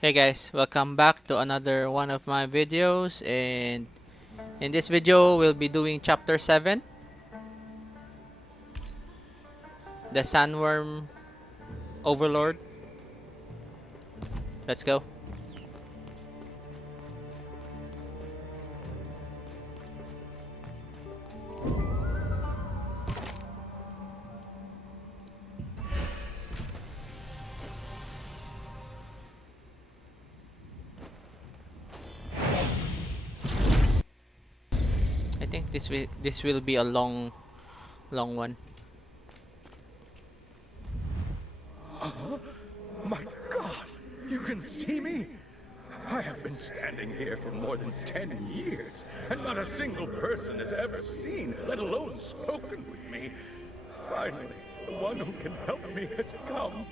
Hey guys, welcome back to another one of my videos, and in this video we'll be doing chapter 7, the Sandworm Overlord. Let's go. I think this will be a long one. My God! You can see me? I have been standing here for more than 10 years, and not a single person has ever seen, let alone spoken with me. Finally, the one who can help me has come.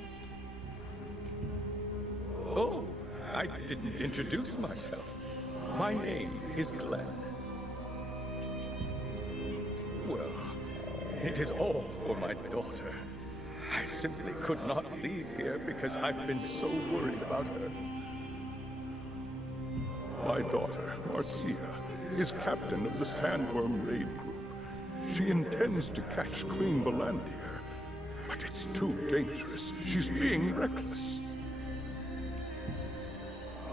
Oh, I didn't introduce myself. My name is Glenn. Well, it is all for my daughter. I simply could not leave here because I've been so worried about her. My daughter, Marcia, is captain of the Sandworm Raid Group. She intends to catch Queen Bellandir, but it's too dangerous. She's being reckless.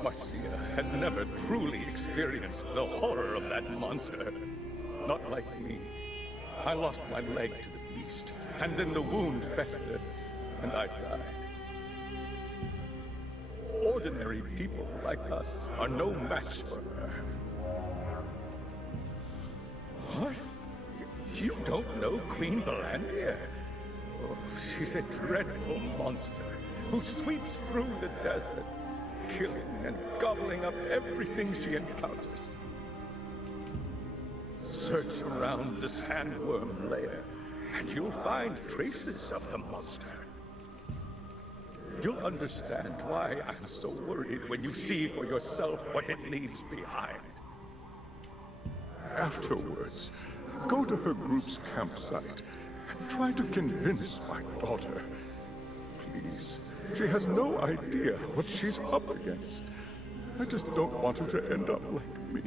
Marcia has never truly experienced the horror of that monster. Not like me. I lost my leg to the beast, and then the wound festered, and I died. Ordinary people like us are no match for her. What? You don't know Queen Bellandir? Oh, she's a dreadful monster who sweeps through the desert, killing and gobbling up everything she encounters. Search around the Sandworm lair, and you'll find traces of the monster. You'll understand why I'm so worried when you see for yourself what it leaves behind. Afterwards, go to her group's campsite and try to convince my daughter. Please, she has no idea what she's up against. I just don't want her to end up like me.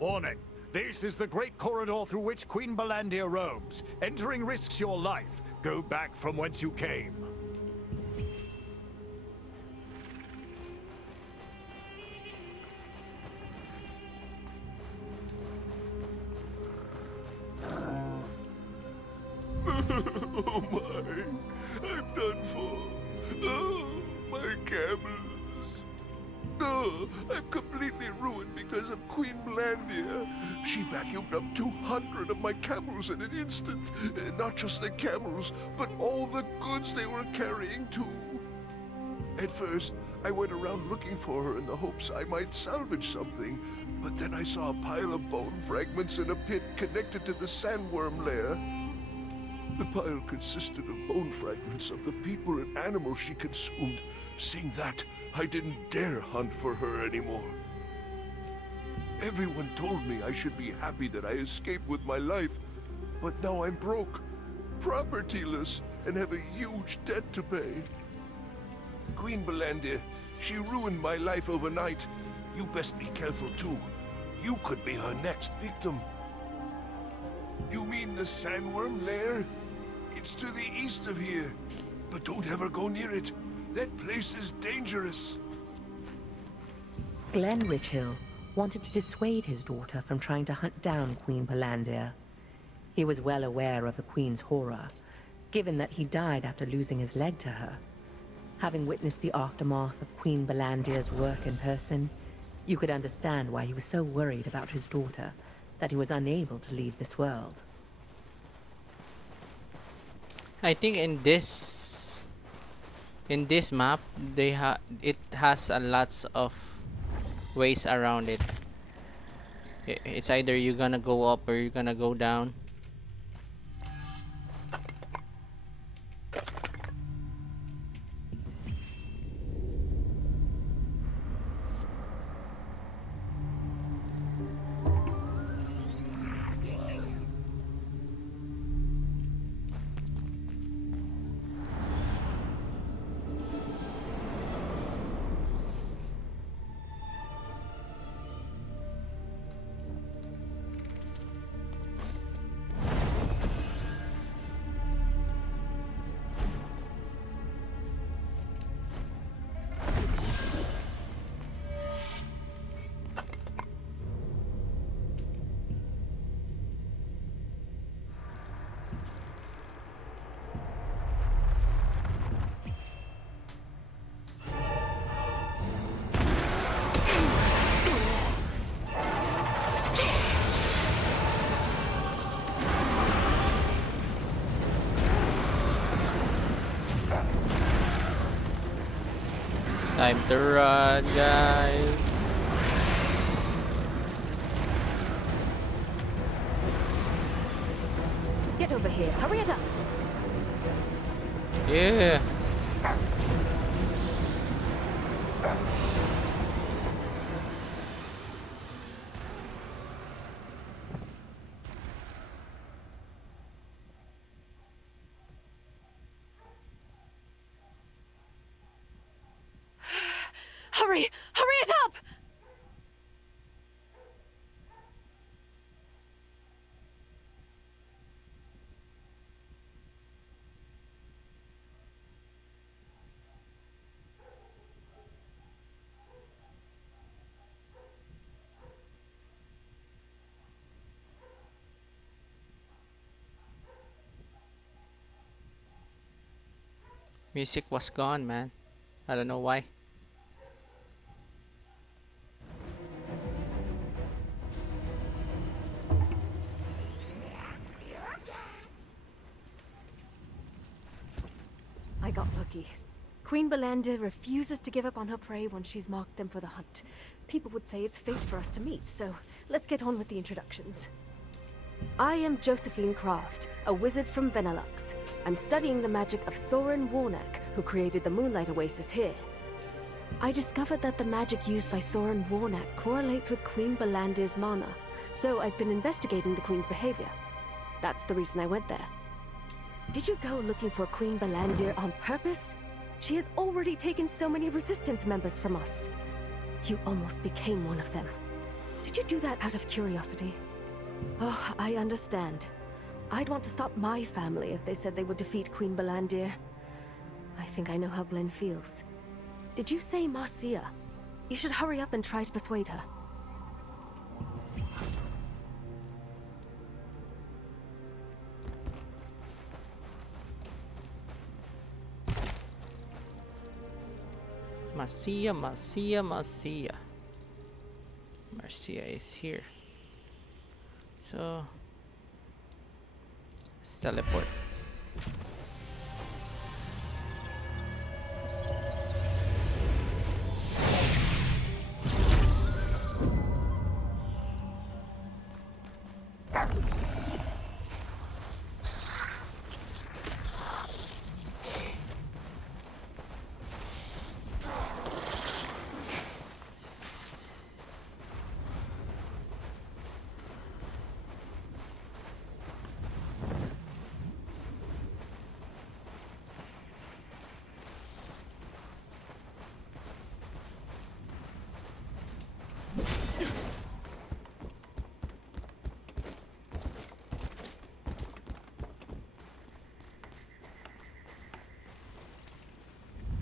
Warning. This is the great corridor through which Queen Bellandir roams. Entering risks your life. Go back from whence you came. Oh my, I'm done for. Oh, my camels. No. Oh, I'm completely ruined because of Queen Bellandir. She vacuumed up 200 of my camels in an instant. Not just the camels, but all the goods they were carrying too. At first, I went around looking for her in the hopes I might salvage something, but then I saw a pile of bone fragments in a pit connected to the sandworm lair. The pile consisted of bone fragments of the people and animals she consumed. Seeing that, I didn't dare hunt for her anymore. Everyone told me I should be happy that I escaped with my life, but now I'm broke, propertyless, and have a huge debt to pay. Queen Bellandir, she ruined my life overnight. You best be careful too. You could be her next victim. You mean the sandworm lair? It's to the east of here. But don't ever go near it. That place is dangerous. Glenn Richhill wanted to dissuade his daughter from trying to hunt down Queen Bellandir. He was well aware of the Queen's horror, given that he died after losing his leg to her. Having witnessed the aftermath of Queen Bellandir's work in person, you could understand why he was so worried about his daughter that he was unable to leave this world. I think in this map it has a lots of ways around it. It's either you're gonna go up or you're gonna go down. Time to run, guys. Get over here. Hurry it up. Yeah. Hurry! Hurry it up! Music was gone, man. I don't know why. I got lucky. Queen Bellandir refuses to give up on her prey once she's marked them for the hunt. People would say it's fate for us to meet, so let's get on with the introductions. I am Josephine Croft, a wizard from Venelux. I'm studying the magic of Soren Warnock, who created the Moonlight Oasis here. I discovered that the magic used by Soren Warnock correlates with Queen Bellandir's mana, so I've been investigating the Queen's behavior. That's the reason I went there. Did you go looking for Queen Bellandir on purpose? She has already taken so many Resistance members from us. You almost became one of them. Did you do that out of curiosity? Oh, I understand. I'd want to stop my family if they said they would defeat Queen Bellandir. I think I know how Glenn feels. Did you say Marcia? You should hurry up and try to persuade her. Marcia, Marcia, Marcia. Marcia is here. So let's teleport.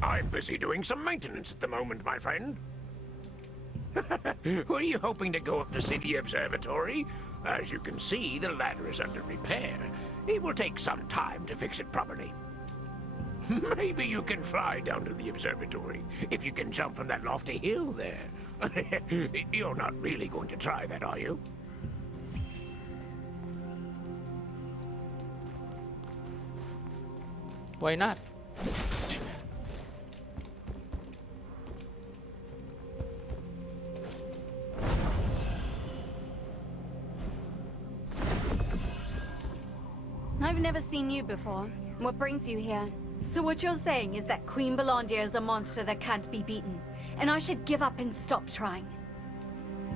I'm busy doing some maintenance at the moment, my friend. Were you hoping to go up to see the observatory? As you can see, the ladder is under repair. It will take some time to fix it properly. Maybe you can fly down to the observatory, if you can jump from that lofty hill there. You're not really going to try that, are you? Why not? I've never seen you before. What brings you here? So what you're saying is that Queen Bellandir is a monster that can't be beaten, and I should give up and stop trying.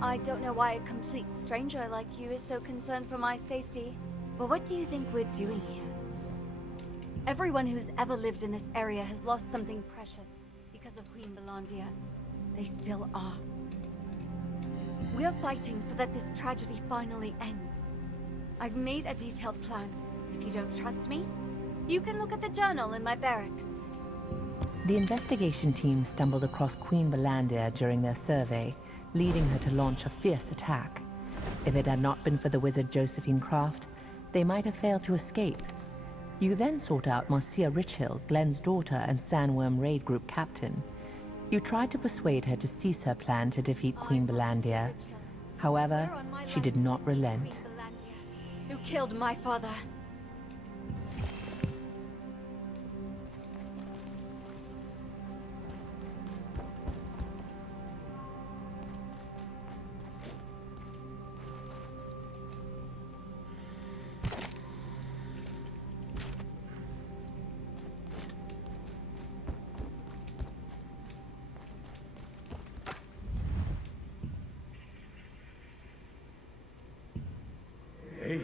I don't know why a complete stranger like you is so concerned for my safety, but what do you think we're doing here? Everyone who's ever lived in this area has lost something precious because of Queen Bellandir. They still are. We're fighting so that this tragedy finally ends. I've made a detailed plan. If you don't trust me, you can look at the journal in my barracks. The investigation team stumbled across Queen Bellandir during their survey, leading her to launch a fierce attack. If it had not been for the wizard Josephine Croft, they might have failed to escape. You then sought out Marcia Richhill, Glenn's daughter and Sandworm Raid Group captain. You tried to persuade her to cease her plan to defeat Queen Bellandir. However, she did not relent. Who killed my father? Hey,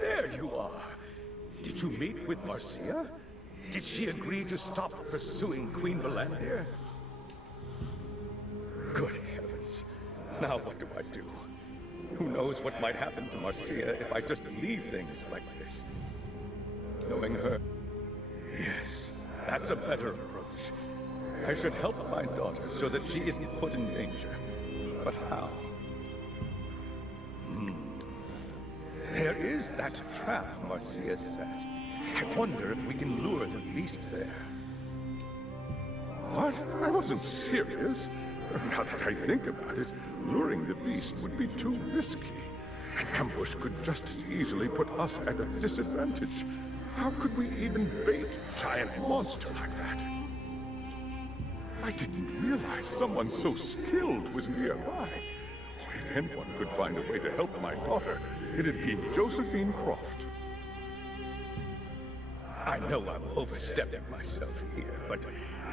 there you are. Did you meet with Marcia? Did she agree to stop pursuing Queen Bellandir? Good heavens. Now what do I do? Who knows what might happen to Marcia if I just leave things like this? Knowing her... Yes, that's a better approach. I should help my daughter so that she isn't put in danger. But how? There is that trap Marcia set. I wonder if we can lure the beast there. What? I wasn't serious. Now that I think about it, luring the beast would be too risky. An ambush could just as easily put us at a disadvantage. How could we even bait a giant monster like that? I didn't realize someone so skilled was nearby. If anyone could find a way to help my daughter, it'd be Josephine Croft. I know I'm overstepping myself here, but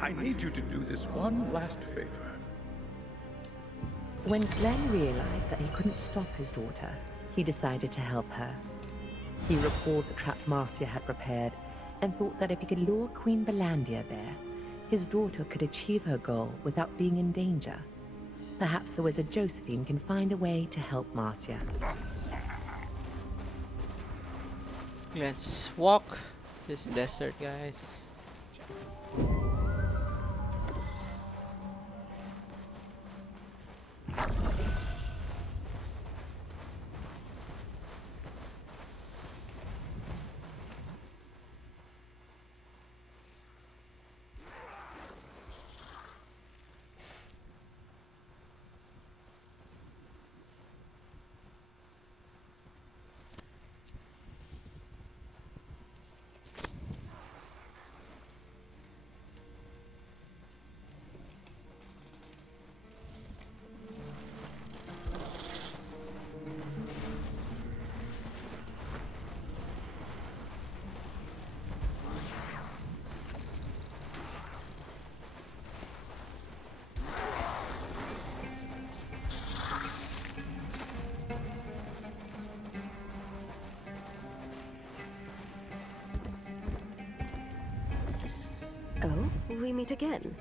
I need you to do this one last favor. When Glenn realized that he couldn't stop his daughter, He decided to help her. He recalled the trap Marcia had prepared and thought that if he could lure Queen Bellandir there, his daughter could achieve her goal without being in danger. Perhaps the wizard Josephine can find a way to help Marcia. Let's walk this desert, guys. Oh, we meet again.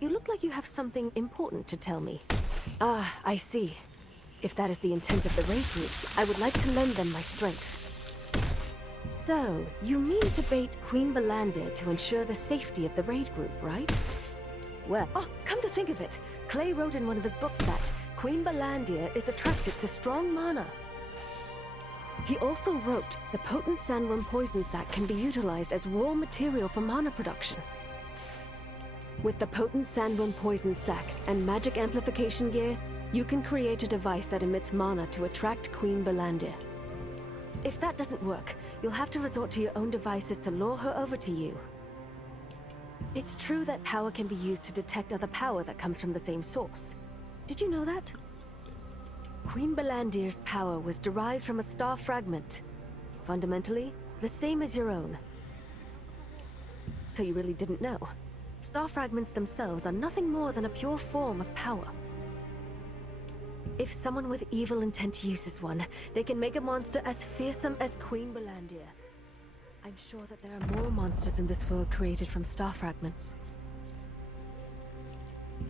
You look like you have something important to tell me. Ah, I see. If that is the intent of the raid group, I would like to lend them my strength. So, you mean to bait Queen Bellandir to ensure the safety of the raid group, right? Well, come to think of it, Clay wrote in one of his books that Queen Bellandir is attracted to strong mana. He also wrote the potent sandworm poison sac can be utilized as raw material for mana production. With the potent sandworm poison sac and magic amplification gear, you can create a device that emits mana to attract Queen Bellandir. If that doesn't work, you'll have to resort to your own devices to lure her over to you. It's true that power can be used to detect other power that comes from the same source. Did you know that? Queen Bellandir's power was derived from a star fragment. Fundamentally, the same as your own. So you really didn't know? Star fragments themselves are nothing more than a pure form of power. If someone with evil intent uses one, they can make a monster as fearsome as Queen Bellandir. I'm sure that there are more monsters in this world created from star fragments.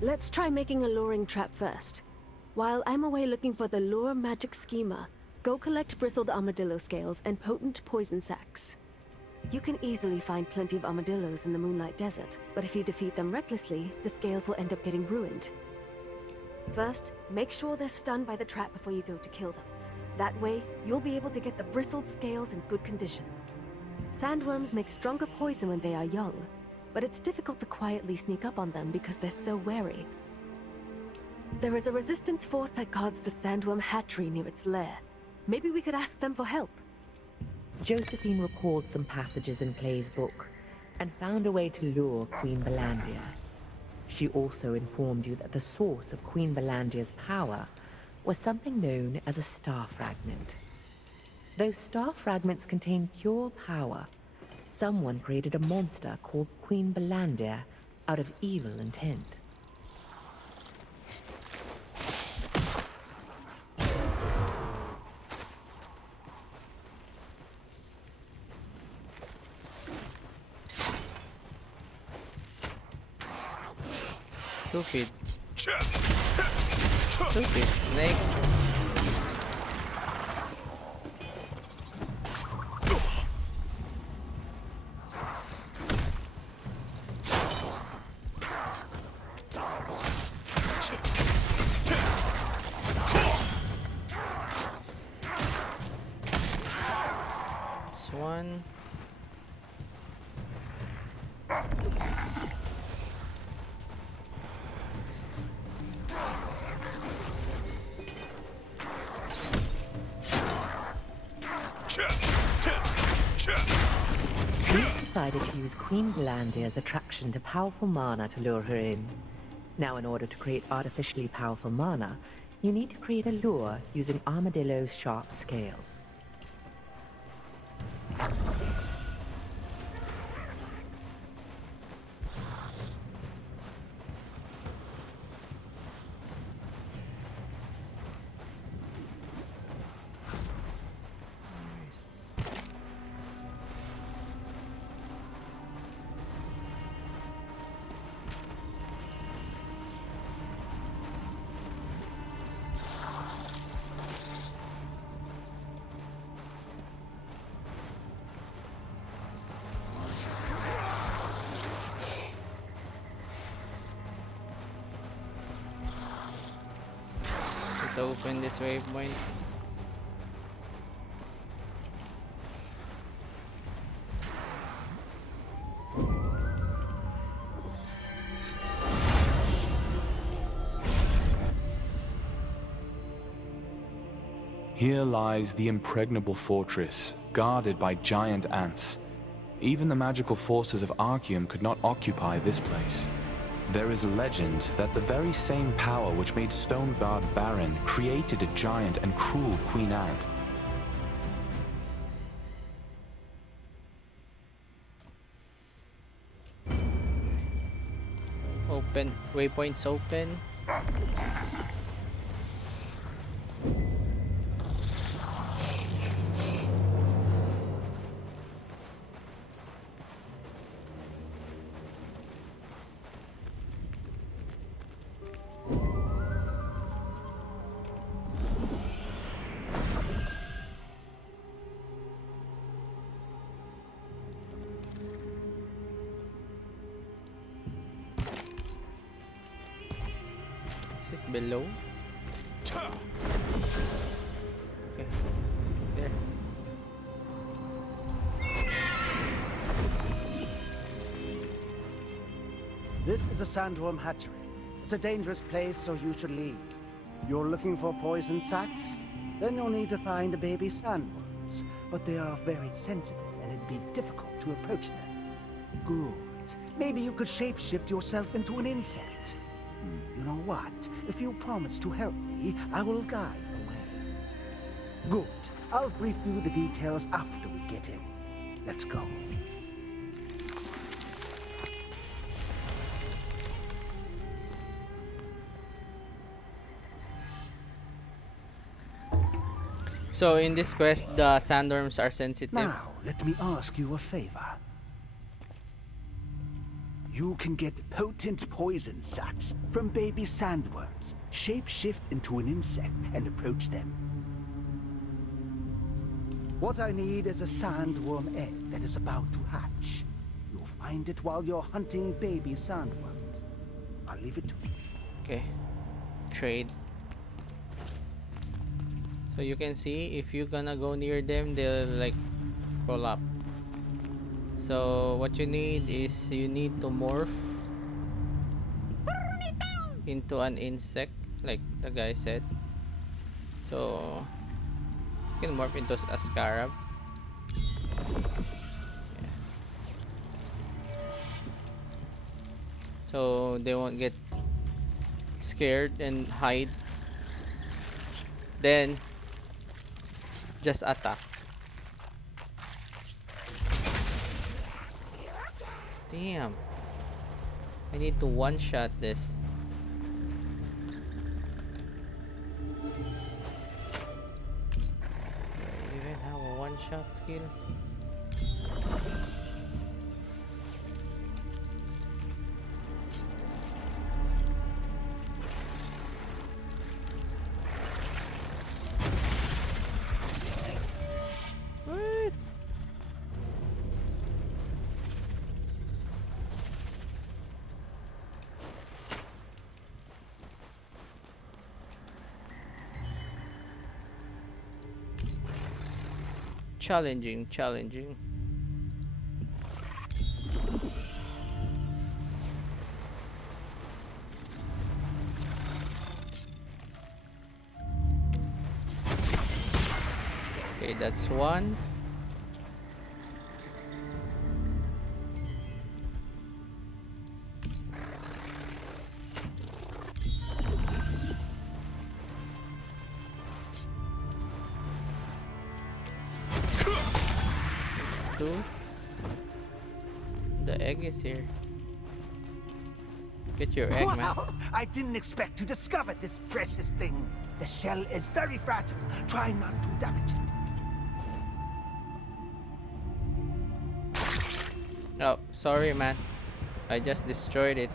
Let's try making a luring trap first. While I'm away looking for the lure magic schema, go collect bristled armadillo scales and potent poison sacs. You can easily find plenty of armadillos in the Moonlight Desert, but if you defeat them recklessly, the scales will end up getting ruined. First, make sure they're stunned by the trap before you go to kill them. That way, you'll be able to get the bristled scales in good condition. Sandworms make stronger poison when they are young, but it's difficult to quietly sneak up on them because they're so wary. There is a resistance force that guards the sandworm hatchery near its lair. Maybe we could ask them for help. Josephine recalled some passages in Clay's book and found a way to lure Queen Bellandir. She also informed you that the source of Queen Bellandir's power was something known as a star fragment. Those star fragments contain pure power. Someone created a monster called Queen Bellandir out of evil intent. Stupid. Stupid snake. This one. Decided to use Queen Bellandir's attraction to powerful mana to lure her in. Now, in order to create artificially powerful mana, you need to create a lure using Armadillo's sharp scales. Let's open this waypoint. Here lies the impregnable fortress, guarded by giant ants. Even the magical forces of Arceum could not occupy this place. There is a legend that the very same power which made Stoneguard barren created a giant and cruel Queen Ant. Open. Waypoints open. Below. Okay. There. This is a sandworm hatchery. It's a dangerous place, so you should leave. You're looking for poison sacs? Then you'll need to find the baby sandworms. But they are very sensitive, and it'd be difficult to approach them. Good. Maybe you could shapeshift yourself into an insect. You know what? If you promise to help me, I will guide the way. Good. I'll brief you the details after we get in. Let's go. So in this quest, the sandworms are sensitive. Now, let me ask you a favor. You can get potent poison sacs from baby sandworms. Shape-shift into an insect and approach them. What I need is a sandworm egg that is about to hatch. You'll find it while you're hunting baby sandworms. I'll leave it to you. Okay. Trade. So you can see if you're gonna go near them, they'll like roll up. So what you need is you need to morph into an insect, like the guy said. So you can morph into a scarab. Yeah. So they won't get scared and hide. Then just attack. Damn. I need to one-shot this. Do I even have a one-shot skill? What? Challenging, challenging. Okay, that's one. Two. The egg is here. Get your egg, man. Wow! I didn't expect to discover this precious thing. The shell is very fragile. Try not to damage it. Oh, sorry, man. I just destroyed it.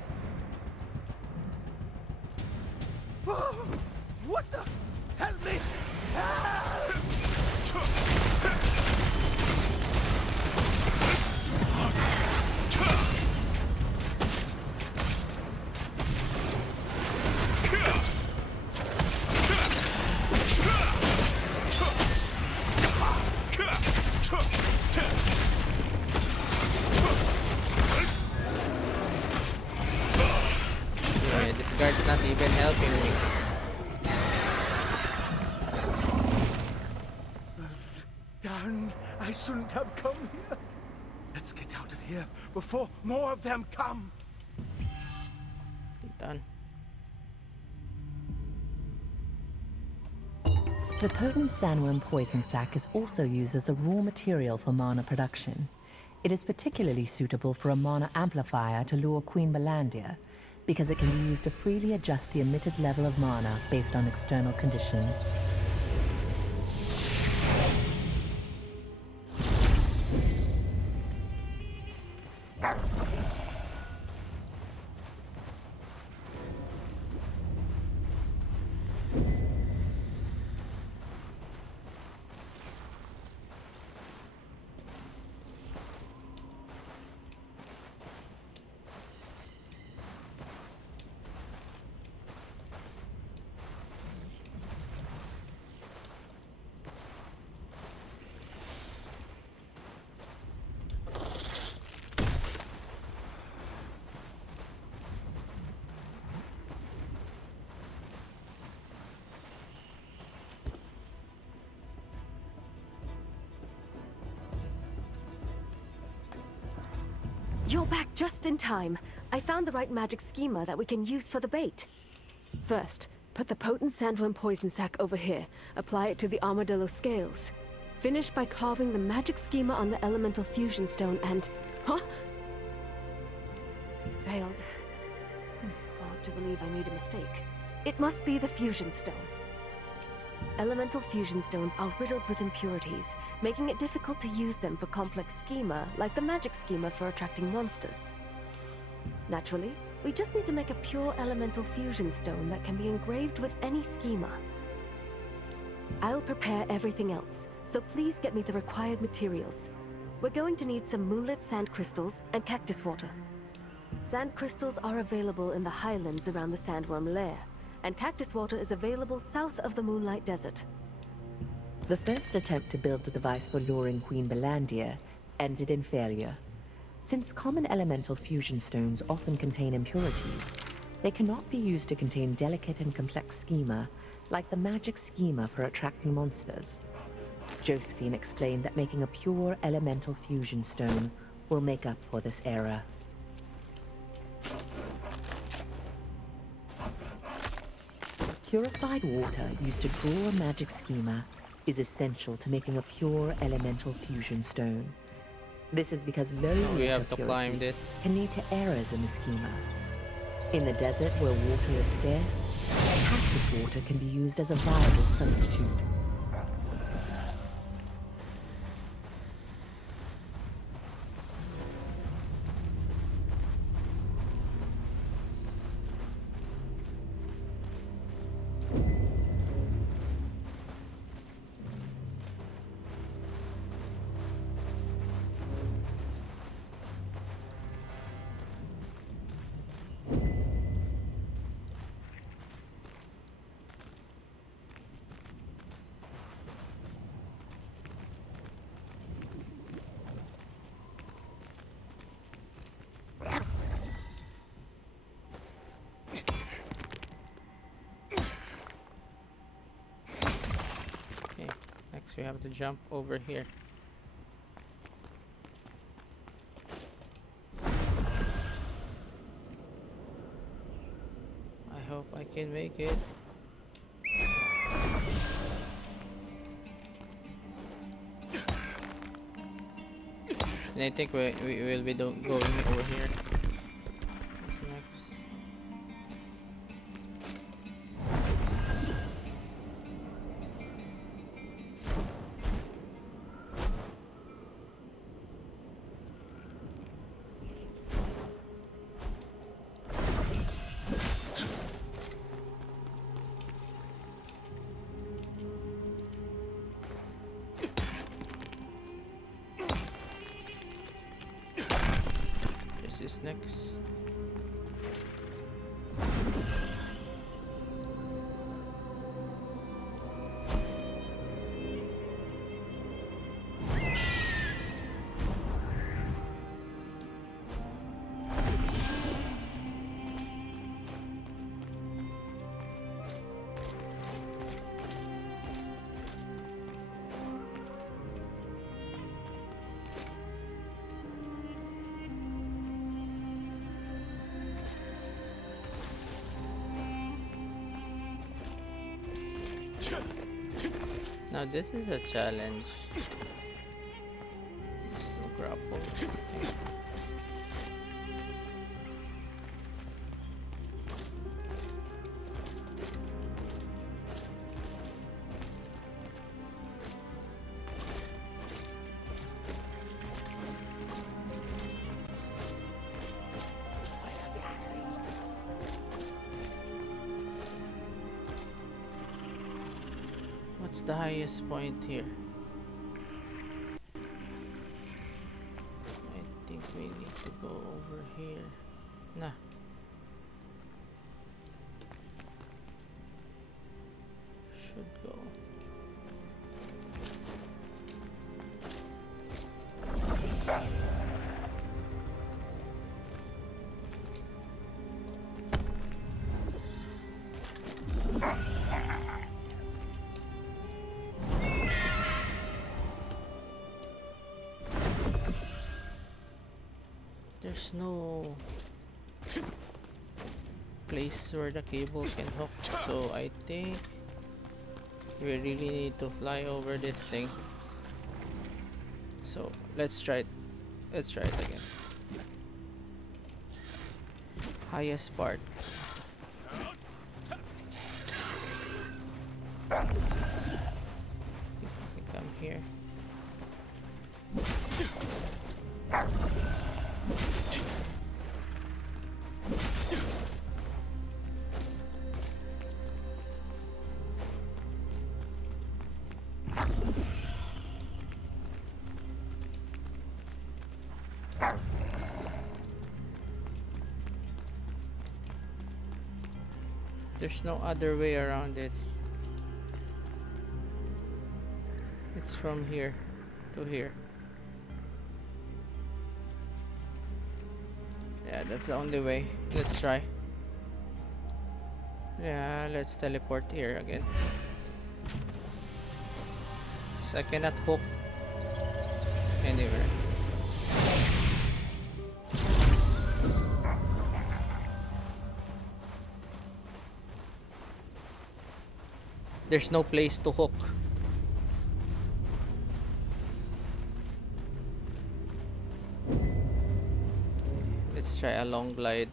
What the? Help me! Help! even helping me. Darn, I shouldn't have come here. Let's get out of here before more of them come. Done. The potent sandworm poison sac is also used as a raw material for mana production. It is particularly suitable for a mana amplifier to lure Queen Bellandir, because it can be used to freely adjust the emitted level of mana based on external conditions. You're back just in time. I found the right magic schema that we can use for the bait. First, put the potent sandworm poison sac over here. Apply it to the armadillo scales. Finish by carving the magic schema on the elemental fusion stone and... Huh? Failed. Hard to believe I made a mistake. It must be the fusion stone. Elemental fusion stones are riddled with impurities, making it difficult to use them for complex schema, like the magic schema for attracting monsters. Naturally, we just need to make a pure elemental fusion stone that can be engraved with any schema. I'll prepare everything else, so please get me the required materials. We're going to need some moonlit sand crystals and cactus water. Sand crystals are available in the highlands around the sandworm lair, and cactus water is available south of the Moonlight Desert. The first attempt to build the device for luring Queen Bellandir ended in failure. Since common elemental fusion stones often contain impurities, they cannot be used to contain delicate and complex schema, like the magic schema for attracting monsters. Josephine explained that making a pure elemental fusion stone will make up for this error. Purified water used to draw a magic schema is essential to making a pure elemental fusion stone. This is because low We water have to climb purity this. can lead to errors in the schema. In the desert where water is scarce, cactus water can be used as a viable substitute. We have to jump over here. I hope I can make it. And I think we will be going over here. What's next? This is next. Now this is a challenge. There's no grapple. Okay. What's the highest point here? I think we need to go over here. Nah. Should go. There's no place where the cable can hook, so I think we really need to fly over this thing. So let's try it. Let's try it again. Highest part. I think I'm here. There's no other way around it. It's from here to here. Yeah, that's the only way. Let's try. Yeah, let's teleport here again. So I cannot hook anywhere. There's no place to hook. Let's try a long glide.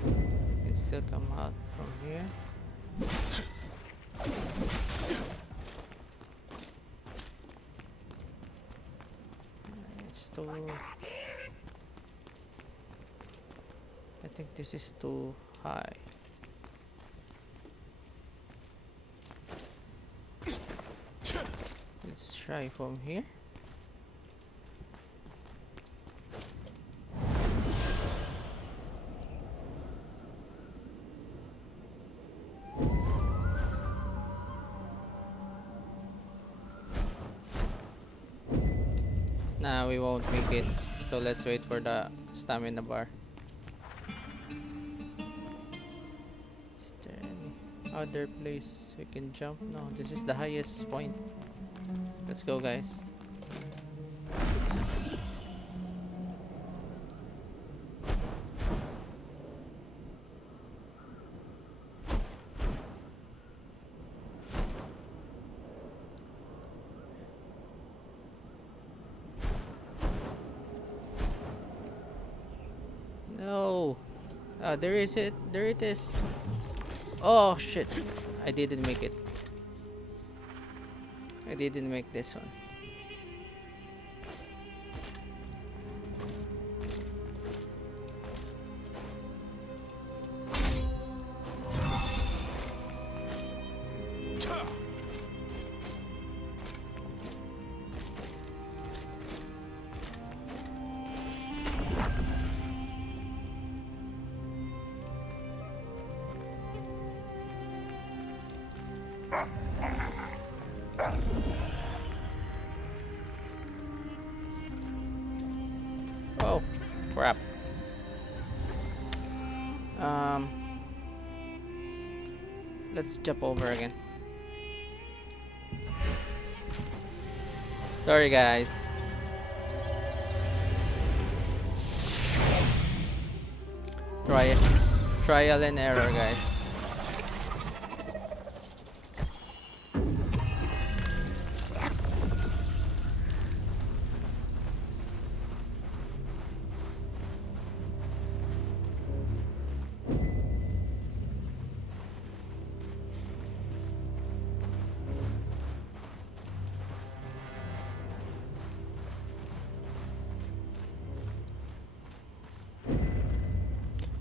Can still come out from here. It's too... I think this is too high. Let's try from here. Nah, we won't make it. So let's wait for the stamina bar. Is there any other place we can jump? No, this is the highest point. Let's go, guys. No. There is it. There it is. Oh shit. I didn't make it. I didn't make this one. Oh, crap. Let's jump over again. Sorry, guys. Trial and error, guys.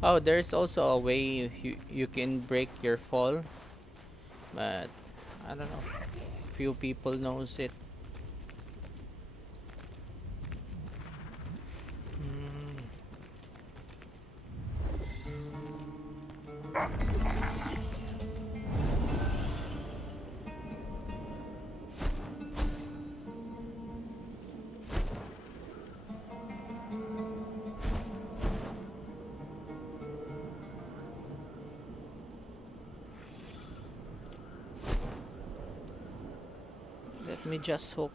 Oh, there's also a way you can break your fall, but I don't know. Few people knows it. Mm. Let me just hook.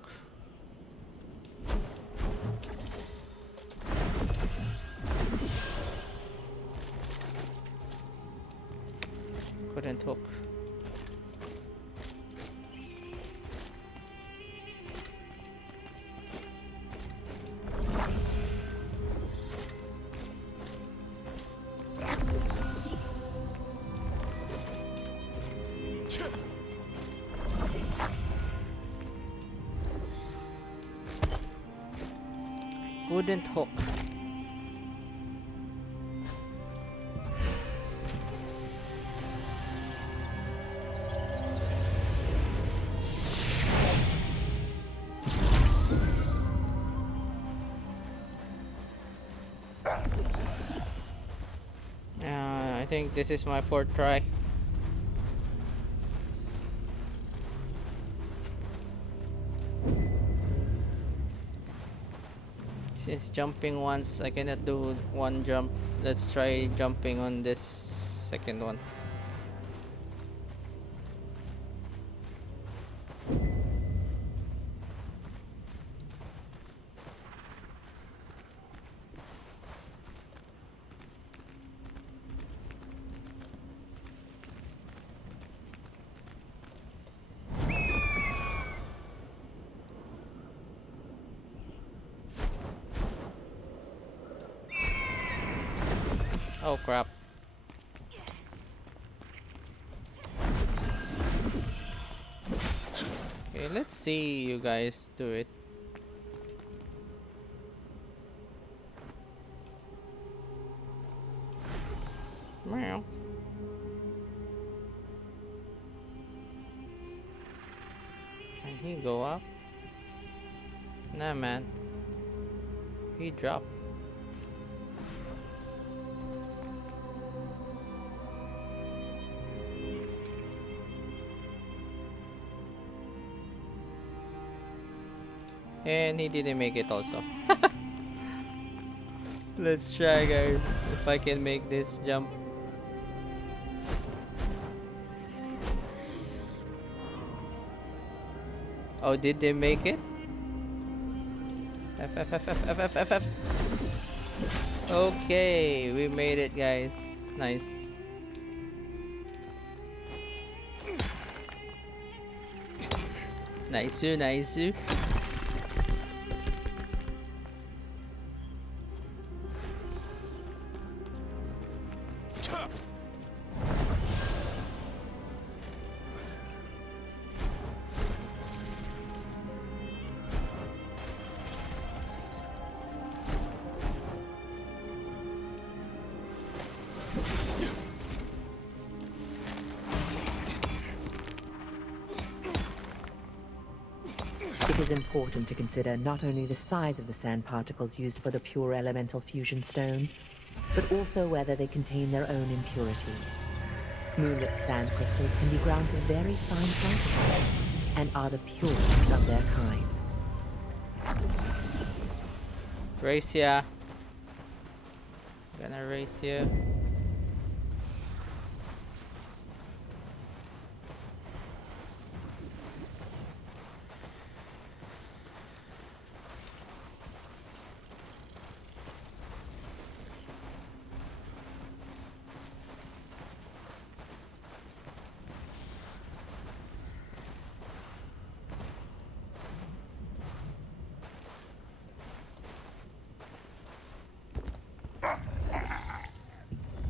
Couldn't hook. Wouldn't hook. I think this is my fourth try. Since jumping once, I cannot do one jump. Let's try jumping on this second one. Oh crap. Okay, let's see you guys do it. Meow. Can he go up? Nah, man. He dropped. And he didn't make it also. Let's try, guys, if I can make this jump. Oh, did they make it? F F F F F F F F. Okay, we made it, guys. Nice. Nice, nice. It is important to consider not only the size of the sand particles used for the pure elemental fusion stone, but also whether they contain their own impurities. Moonlit sand crystals can be ground to very fine particles, and are the purest of their kind. Race ya. Gonna race you.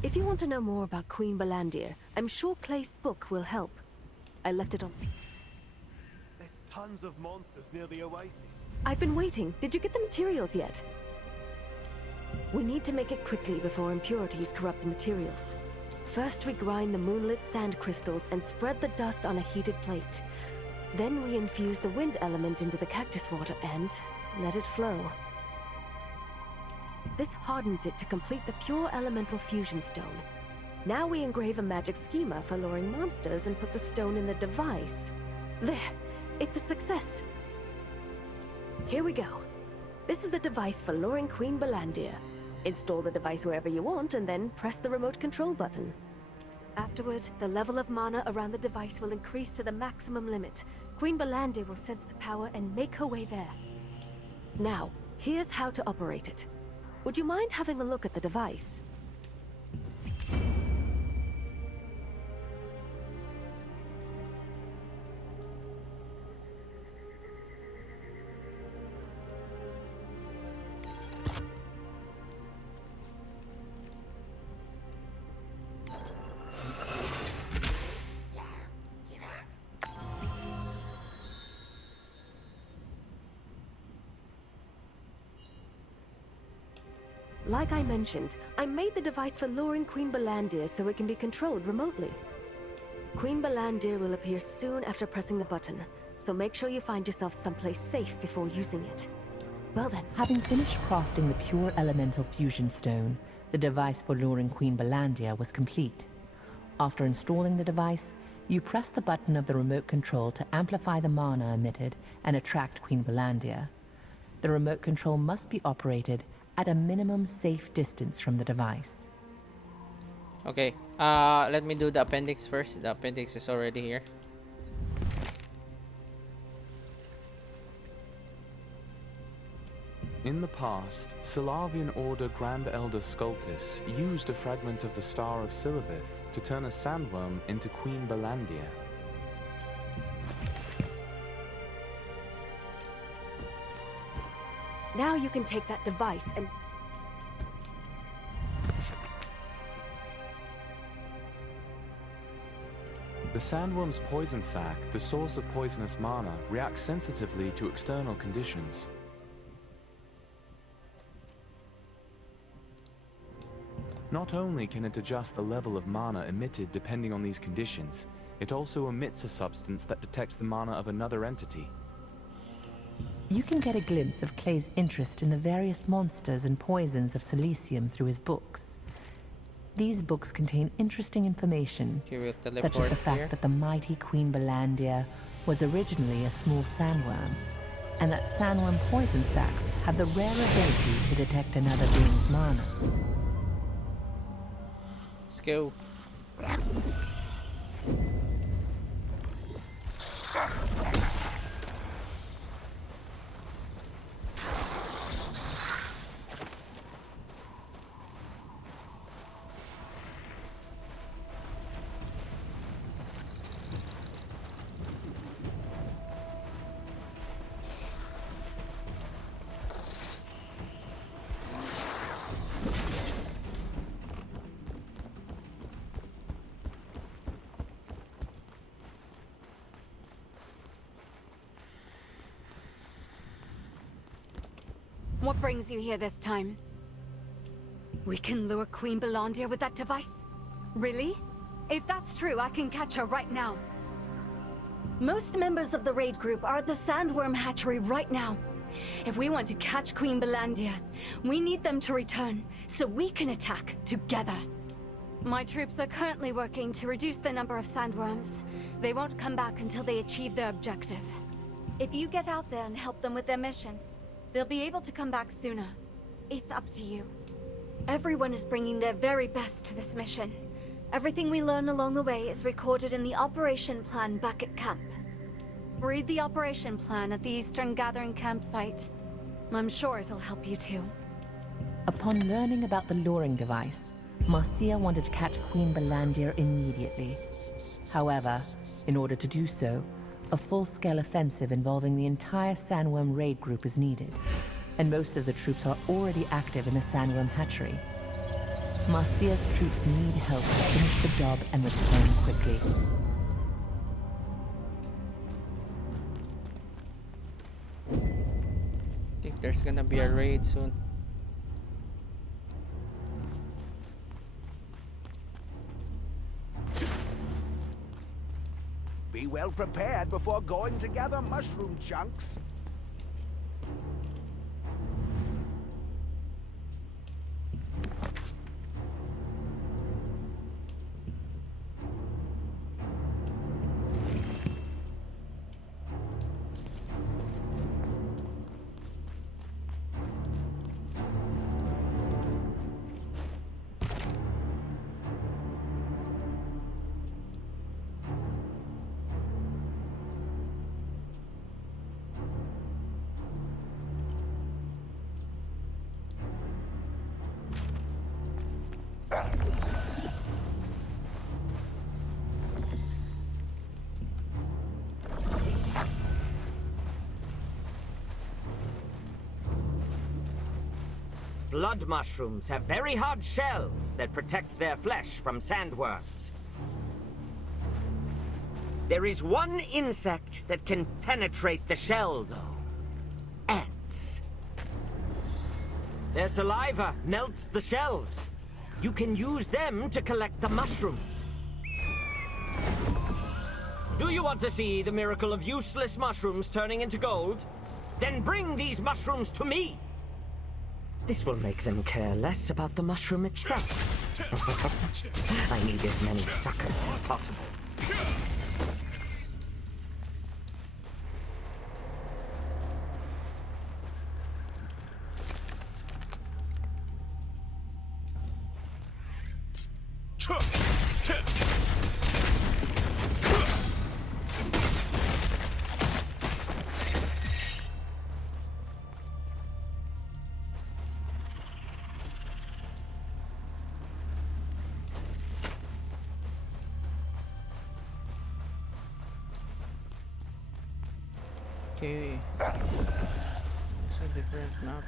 If you want to know more about Queen Bellandir, I'm sure Clay's book will help. I left it on. There's tons of monsters near the oasis. I've been waiting. Did you get the materials yet? We need to make it quickly before impurities corrupt the materials. First, we grind the moonlit sand crystals and spread the dust on a heated plate. Then we infuse the wind element into the cactus water and let it flow. This hardens it to complete the pure elemental fusion stone. Now we engrave a magic schema for luring monsters and put the stone in the device. There, it's a success. Here we go. This is the device for luring Queen Bellandir. Install the device wherever you want and then press the remote control button. Afterward, the level of mana around the device will increase to the maximum limit. Queen Bellandir will sense the power and make her way there. Now, here's how to operate it. Would you mind having a look at the device? Like I mentioned, I made the device for luring Queen Bellandir so it can be controlled remotely. Queen Bellandir will appear soon after pressing the button, so make sure you find yourself someplace safe before using it. Well then. Having finished crafting the pure elemental fusion stone, the device for luring Queen Bellandir was complete. After installing the device, you press the button of the remote control to amplify the mana emitted and attract Queen Bellandir. The remote control must be operated at a minimum safe distance from the device. Okay, let me do the appendix first. The appendix is already here. In the past, Solavian Order Grand Elder Scultis used a fragment of the Star of Silivith to turn a sandworm into Queen Bellandir. Now you can take that device and... The sandworm's poison sac, the source of poisonous mana, reacts sensitively to external conditions. Not only can it adjust the level of mana emitted depending on these conditions, it also emits a substance that detects the mana of another entity. You can get a glimpse of Clay's interest in the various monsters and poisons of Silesium through his books. These books contain interesting information, such as the fact that the mighty Queen Bellandir was originally a small sandworm, and that sandworm poison sacs have the rare ability to detect another being's mana. Let's go. What brings you here this time? We can lure Queen Bellandir with that device? Really? If that's true, I can catch her right now. Most members of the raid group are at the Sandworm Hatchery right now. If we want to catch Queen Bellandir, we need them to return, so we can attack together. My troops are currently working to reduce the number of sandworms. They won't come back until they achieve their objective. If you get out there and help them with their mission, they'll be able to come back sooner. It's up to you. Everyone is bringing their very best to this mission. Everything we learn along the way is recorded in the operation plan back at camp. Read the operation plan at the Eastern Gathering campsite. I'm sure it'll help you too. Upon learning about the luring device, Marcia wanted to catch Queen Bellandir immediately. However, in order to do so, a full-scale offensive involving the entire Sandworm raid group is needed, and most of the troops are already active in the Sandworm hatchery. Marcia's troops need help to finish the job and return quickly. I think there's gonna be a raid soon. Be well prepared before going to gather mushroom chunks. Blood mushrooms have very hard shells that protect their flesh from sandworms. There is one insect that can penetrate the shell, though. Ants. Their saliva melts the shells. You can use them to collect the mushrooms. Do you want to see the miracle of useless mushrooms turning into gold? Then bring these mushrooms to me! This will make them care less about the mushroom itself. I need as many suckers as possible. Okay. It's a different map.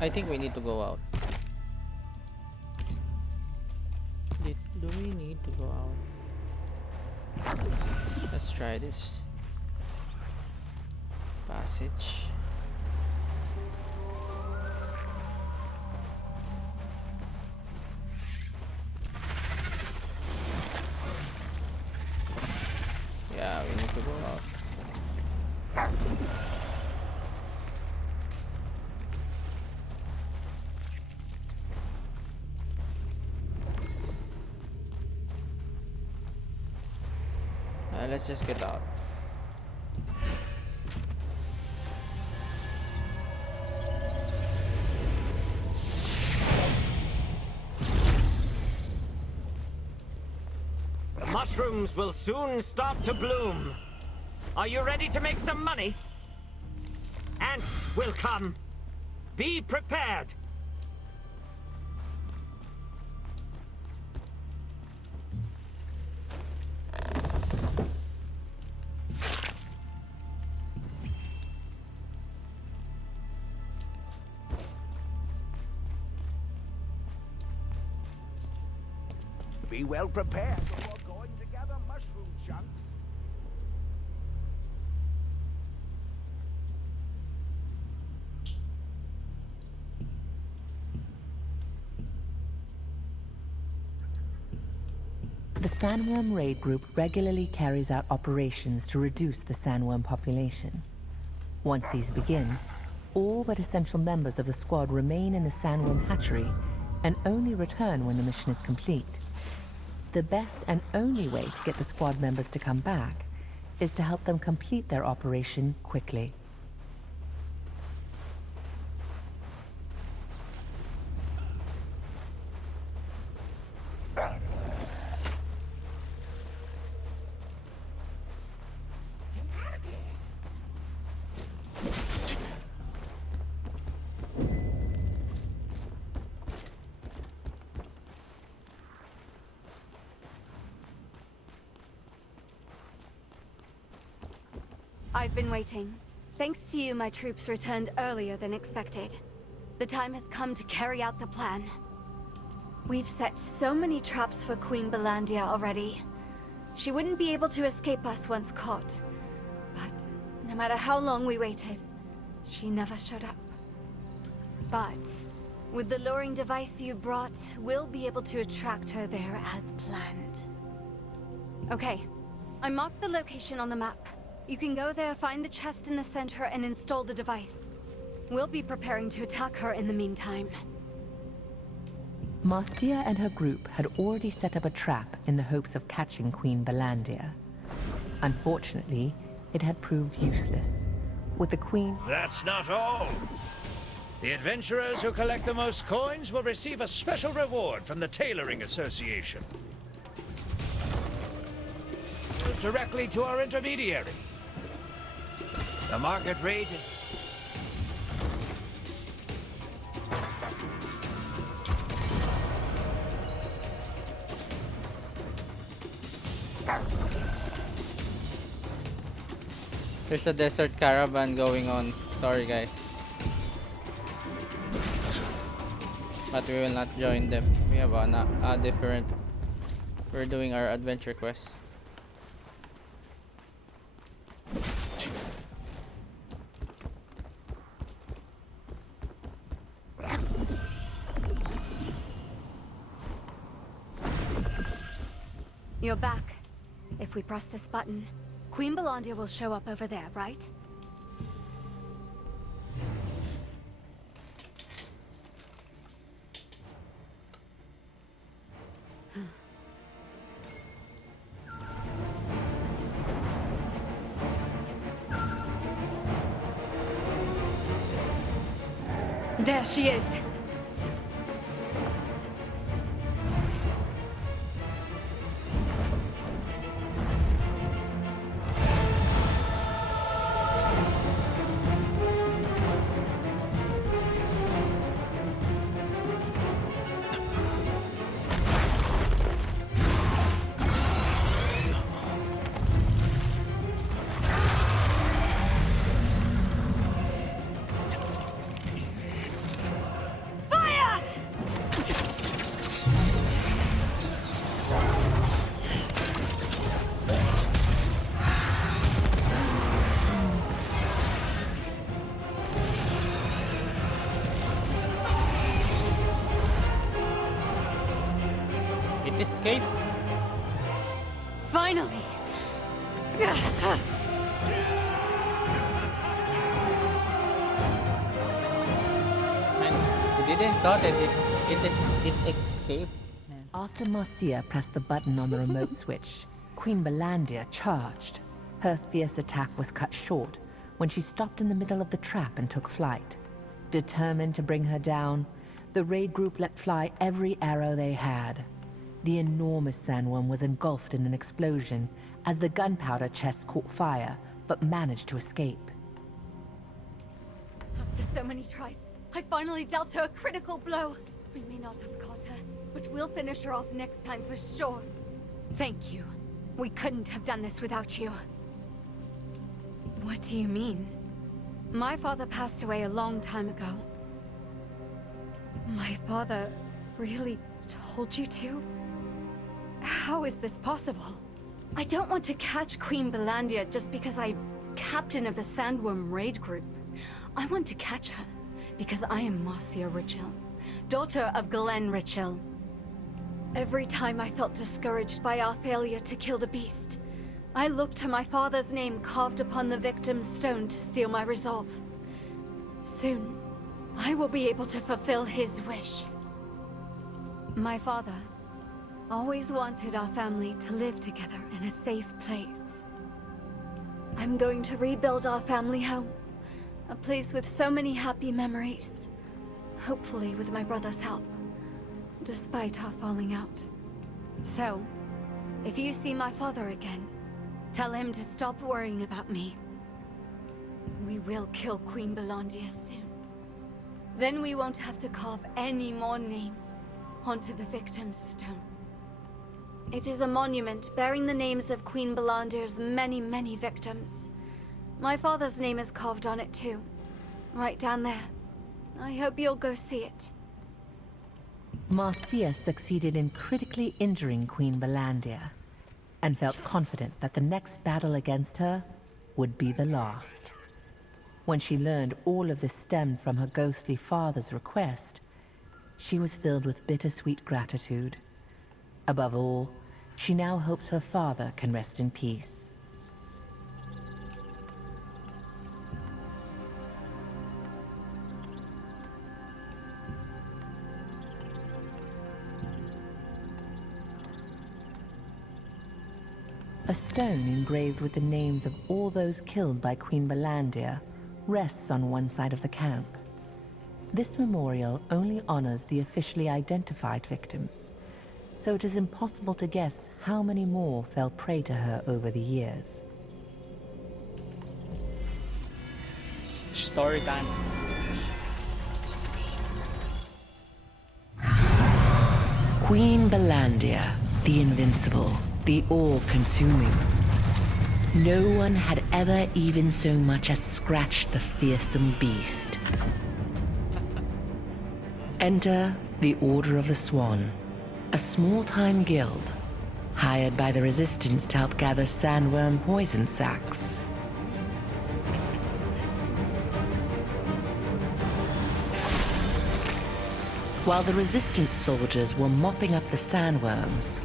I think we need to go out. Do we need to go out? Let's try this passage. Yeah, we need to go out. Let's just get out. The mushrooms will soon start to bloom. Are you ready to make some money? Ants will come. Be prepared. Be well prepared before going to gather mushroom chunks. The Sandworm Raid Group regularly carries out operations to reduce the sandworm population. Once these begin, all but essential members of the squad remain in the Sandworm hatchery and only return when the mission is complete. The best and only way to get the squad members to come back is to help them complete their operation quickly. I've been waiting. Thanks to you, my troops returned earlier than expected. The time has come to carry out the plan. We've set so many traps for Queen Bellandir already. She wouldn't be able to escape us once caught. But no matter how long we waited, she never showed up. But with the luring device you brought, we'll be able to attract her there as planned. Okay. I marked the location on the map. You can go there, find the chest in the center, and install the device. We'll be preparing to attack her in the meantime. Marcia and her group had already set up a trap in the hopes of catching Queen Bellandir. Unfortunately, it had proved useless. With the Queen... That's not all. The adventurers who collect the most coins will receive a special reward from the Tailoring Association. Goes directly to our intermediary. The market rate is... There's a desert caravan going on. Sorry guys. But we will not join them. We have a different... We're doing our adventure quest. You're back. If we press this button, Queen Bellandir will show up over there, right? There she is. Escape. Finally. And we didn't thought it escaped. After Marcia pressed the button on the remote switch, Queen Bellandir charged. Her fierce attack was cut short when she stopped in the middle of the trap and took flight. Determined to bring her down, the raid group let fly every arrow they had. The enormous sandworm was engulfed in an explosion as the gunpowder chest caught fire, but managed to escape. After so many tries, I finally dealt her a critical blow. We may not have caught her, but we'll finish her off next time for sure. Thank you. We couldn't have done this without you. What do you mean? My father passed away a long time ago. My father really told you to? How is this possible? I don't want to catch Queen Bellandir just because I'm captain of the Sandworm raid group. I want to catch her because I am Marcia Richel, daughter of Glenn Richel. Every time I felt discouraged by our failure to kill the beast, I looked to my father's name carved upon the victim's stone to steel my resolve. Soon, I will be able to fulfill his wish. My father always wanted our family to live together in a safe place. I'm going to rebuild our family home, a place with so many happy memories, hopefully with my brother's help, despite our falling out. So, if you see my father again, tell him to stop worrying about me. We will kill Queen Bellandir soon. Then we won't have to carve any more names onto the victim's stone. It is a monument bearing the names of Queen Bellandir's many, many victims. My father's name is carved on it too, right down there. I hope you'll go see it. Marcia succeeded in critically injuring Queen Bellandir, and felt confident that the next battle against her would be the last. When she learned all of this stemmed from her ghostly father's request, she was filled with bittersweet gratitude. Above all, She now hopes her father can rest in peace. A stone engraved with the names of all those killed by Queen Bellandir rests on one side of the camp. This memorial only honors the officially identified victims, so it is impossible to guess how many more fell prey to her over the years. Story time. Queen Bellandir, the invincible, the all-consuming. No one had ever even so much as scratched the fearsome beast. Enter the Order of the Swan, a small-time guild, hired by the Resistance to help gather sandworm poison sacs. While the Resistance soldiers were mopping up the sandworms,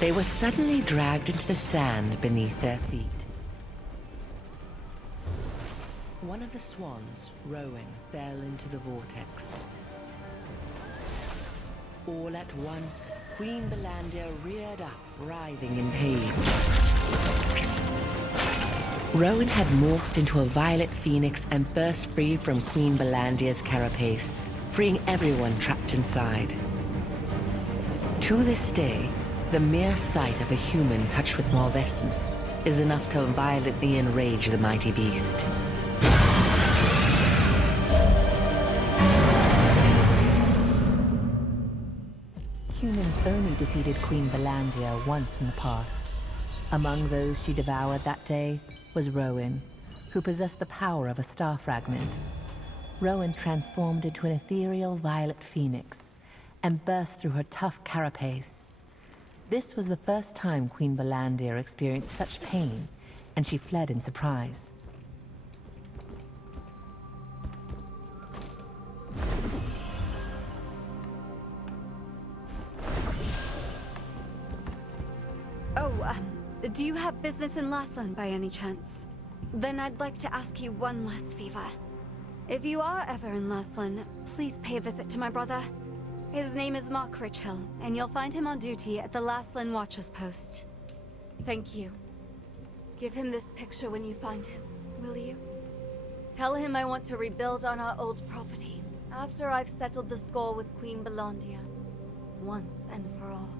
they were suddenly dragged into the sand beneath their feet. One of the swans, Rowan, fell into the vortex. All at once, Queen Bellandir reared up, writhing in pain. Rowan had morphed into a violet phoenix and burst free from Queen Bellandir's carapace, freeing everyone trapped inside. To this day, the mere sight of a human touched with malvescence is enough to violently enrage the mighty beast. Humans only defeated Queen Bellandir once in the past. Among those she devoured that day was Rowan, who possessed the power of a star fragment. Rowan transformed into an ethereal violet phoenix and burst through her tough carapace. This was the first time Queen Bellandir experienced such pain, and she fled in surprise. Do you have business in Lasland by any chance? Then I'd like to ask you one last favor. If you are ever in Lasland, please pay a visit to my brother. His name is Mark Richhill, and you'll find him on duty at the Lasland Watcher's Post. Thank you. Give him this picture when you find him, will you? Tell him I want to rebuild on our old property, after I've settled the score with Queen Bellandir, once and for all.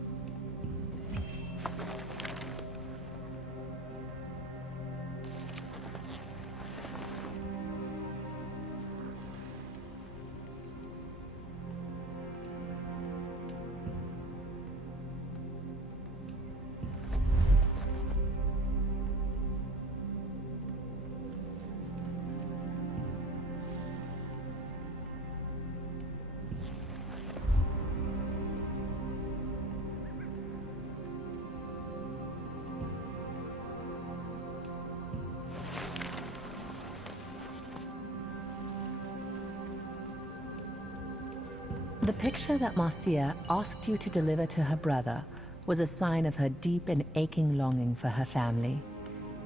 The picture that Marcia asked you to deliver to her brother was a sign of her deep and aching longing for her family.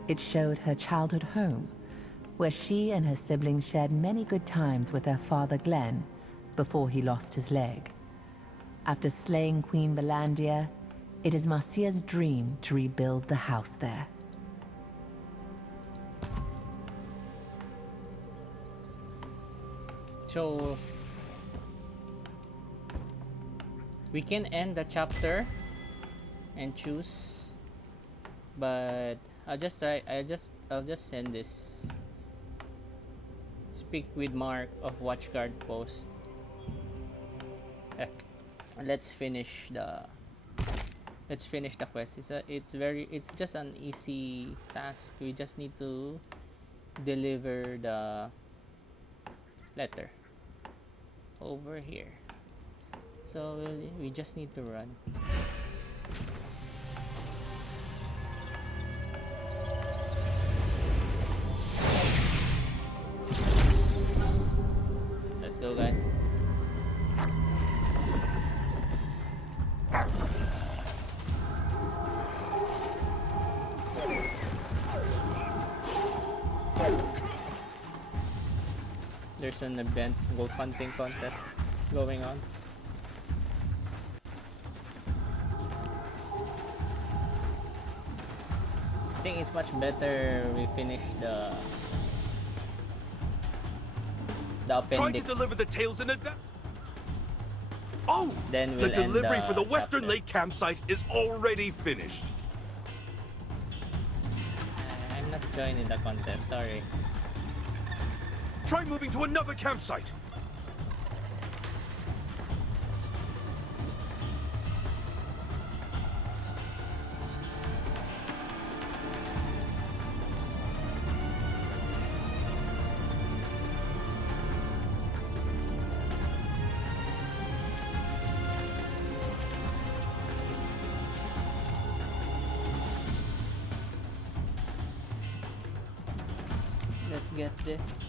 It showed her childhood home, where she and her siblings shared many good times with their father Glenn before he lost his leg. After slaying Queen Bellandir, it is Marcia's dream to rebuild the house there. So we can end the chapter and choose, but I'll just send this. Speak with Mark of Watchguard Post. Let's finish the quest. It's just an easy task. We just need to deliver the letter over here. So we just need to run. Let's go, guys. There's an event, wolf hunting contest going on. I think it's much better we finish the appendix. Try to deliver the tales in advance. Oh! Then we'll the delivery for the chapter. Western Lake campsite is already finished. I'm not joining the contest, sorry. Try moving to another campsite. Let's get this.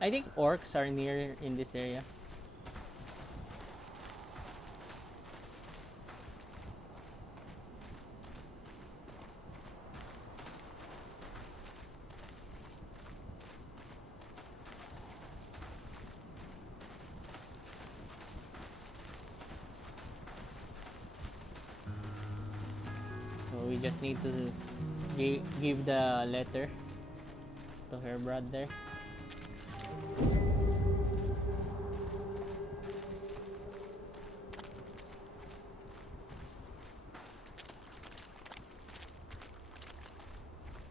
I think orcs are near in this area. So we just need to give the letter to her brother.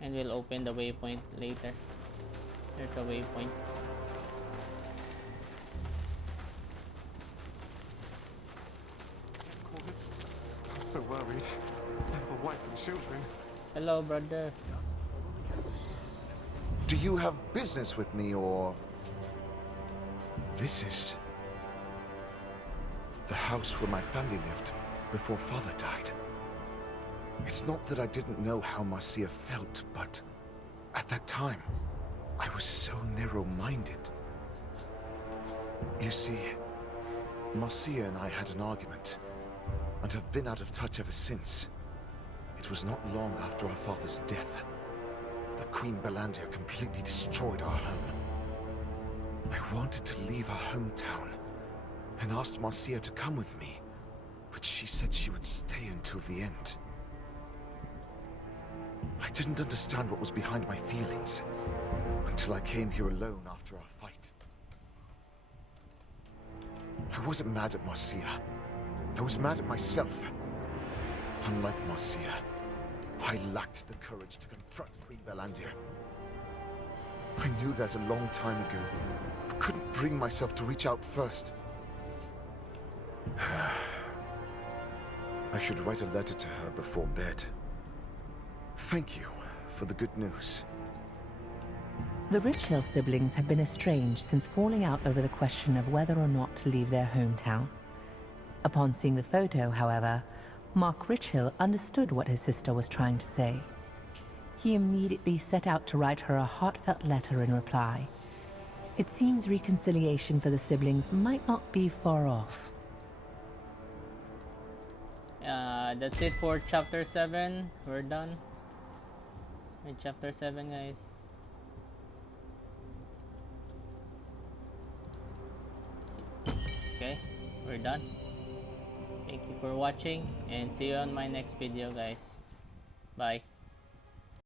And we'll open the waypoint later. There's a waypoint. I'm so worried. I have a wife and children. Hello, brother. Do you have business with me, or... This is... the house where my family lived before Father died. It's not that I didn't know how Marcia felt, but... at that time, I was so narrow-minded. You see, Marcia and I had an argument, and have been out of touch ever since. It was not long after our father's death that Queen Bellandir completely destroyed our home. I wanted to leave our hometown, and asked Marcia to come with me, but she said she would stay until the end. I didn't understand what was behind my feelings, until I came here alone after our fight. I wasn't mad at Marcia. I was mad at myself. Unlike Marcia, I lacked the courage to confront Queen Bellandir. I knew that a long time ago, but couldn't bring myself to reach out first. I should write a letter to her before bed. Thank you for the good news. The Richhill siblings had been estranged since falling out over the question of whether or not to leave their hometown. Upon seeing the photo, however, Mark Richhill understood what his sister was trying to say. He immediately set out to write her a heartfelt letter in reply. It seems reconciliation for the siblings might not be far off. That's it for chapter 7. We're done with chapter 7, guys. Okay, we're done. Thank you for watching, and see you on my next video, guys. Bye.